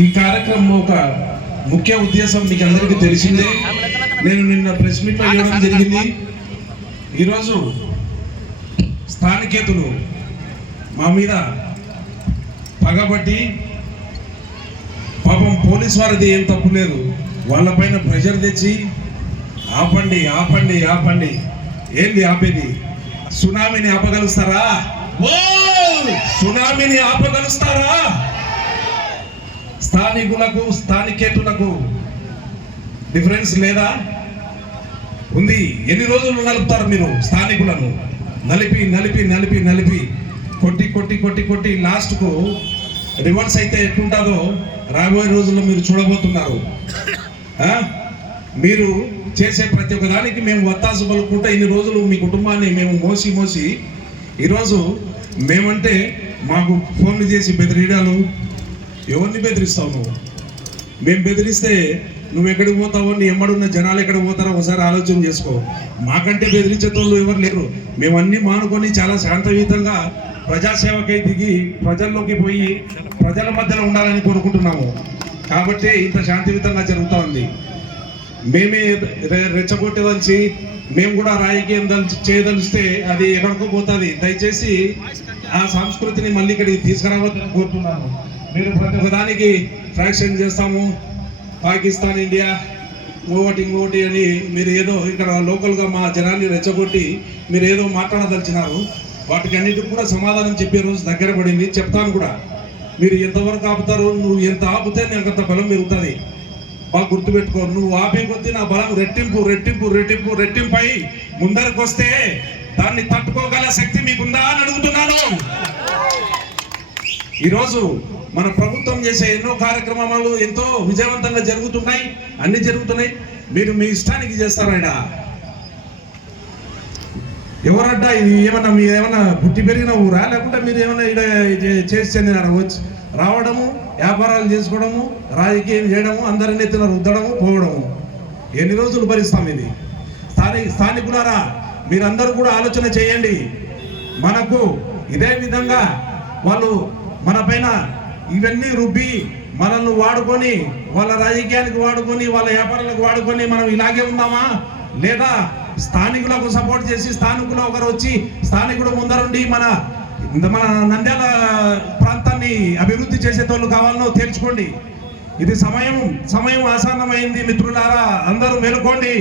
ఈ కార్యక్రమం ఒక ముఖ్య ఉద్దేశం మీకు అందరికీ తెలిసిందే. నేను నిన్న ప్రెస్ మీట్ ఇవ్వడం జరిగింది. ఈరోజు స్థానికేతులు మా మీద పగబట్టి, పాపం పోలీస్ వారిది ఏం తప్పు లేదు, వాళ్ళపైన ప్రెషర్ తెచ్చి ఆపండి ఆపండి ఆపండి. ఏంది ఆపేది? సునామీని ఆపగలుస్తారా? సునామీని ఆపగలుస్తారా? స్థానికులకు స్థానికేతులకు డిఫరెన్స్ లేదా? ఉంది. ఎన్ని రోజులు నలుపుతారు మీరు స్థానికులను? నలిపి నలిపి నలిపి నలిపి కొట్టి కొట్టి కొట్టి కొట్టి లాస్ట్కు రివర్స్ అయితే ఎట్లుంటుందో రాబోయే రోజుల్లో మీరు చూడబోతున్నారు. మీరు చేసే ప్రతి ఒక్క దానికి మేము వత్తాసు పలుకుంటే ఇన్ని రోజులు మీ కుటుంబాన్ని మేము మోసి మోసి ఈరోజు మేమంటే మాకు ఫోన్లు చేసి బెదిరియడాలు. ఎవరిని బెదిరిస్తావు నువ్వు? మేము బెదిరిస్తే నువ్వు ఎక్కడికి పోతావో, నీ ఎమ్మడున్న జనాలు ఎక్కడికి పోతారో ఒకసారి ఆలోచన చేసుకో. మాకంటే బెదిరించేటోళ్ళు ఎవరు లేరు. మేము అన్నీ మానుకొని చాలా శాంతయుతంగా ప్రజాసేవకై దిగి ప్రజల్లోకి పోయి ప్రజల మధ్యలో ఉండాలని కోరుకుంటున్నాము. కాబట్టి ఇంత శాంతియుతంగా జరుగుతూ ఉంది. మేమే రెచ్చగొట్టేదలిచి మేము కూడా రాజకీయం చేయదలిస్తే అది ఎక్కడికో పోతుంది. దయచేసి ఆ సంస్కృతిని మళ్ళీ ఇక్కడికి తీసుకురావద్దని కోరుతున్నాను. మీరు ప్రతి ఒక్కదానికి ఫ్రాక్షన్ చేస్తాము, పాకిస్తాన్ ఇండియా ఇంకోటి అని మీరు ఏదో ఇక్కడ లోకల్గా మా జనాన్ని రెచ్చగొట్టి మీరు ఏదో మాట్లాడదలిచినారు. వాటికి అన్నిటికి కూడా సమాధానం చెప్పే రోజు దగ్గర పడింది. చెప్తాను కూడా. మీరు ఎంతవరకు ఆపుతారు? నువ్వు ఎంత ఆపితే నాకు అంత బలం పెరుగుతుంది. బాగా గుర్తుపెట్టుకో. నువ్వు ఆపే కొద్దీ నా బలం రెట్టింపు రెట్టింపు రెట్టింపు రెట్టింపై ముందరకు వస్తే దాన్ని తట్టుకోగల శక్తి మీకుందా అని అడుగుతున్నాను. ఈరోజు మన ప్రభుత్వం చేసే ఎన్నో కార్యక్రమాలు ఎంతో విజయవంతంగా జరుగుతున్నాయి. అన్ని జరుగుతున్నాయి. మీరు మీ ఇష్టానికి చేస్తారా? ఎవరడ్డా? ఇది ఏమన్నా మీరు ఏమన్నా పుట్టి పెరిగిన ఊరా, లేకుంటే మీరు ఏమన్నా ఇక్కడ చేసి చెందినారా? వచ్చి రావడము, వ్యాపారాలు చేసుకోవడము, రాజకీయం చేయడము, అందరిని ఎత్తున రుద్దడము, పోవడము. ఎన్ని రోజులు భరిస్తాం ఇది? స్థానికులారా, మీరందరూ కూడా ఆలోచన చేయండి. మనకు ఇదే విధంగా వాళ్ళు మన పైన ఇవన్నీ రుబ్బి మనల్ని వాడుకొని, వాళ్ళ రాజకీయానికి వాడుకొని, వాళ్ళ వ్యాపారాలకు వాడుకొని మనం ఇలాగే ఉందామా? లేదా స్థానికులకు సపోర్ట్ చేసి స్థానికులు ఒకరు వచ్చి స్థానికుడు ముందరుండి మన నంద్యాల ప్రాంతాన్ని అభివృద్ధి చేసేటోళ్ళు కావాలనో తేల్చుకోండి. ఇది సమయం ఆసన్నమైంది మిత్రులారా, అందరూ మేలుకోండి.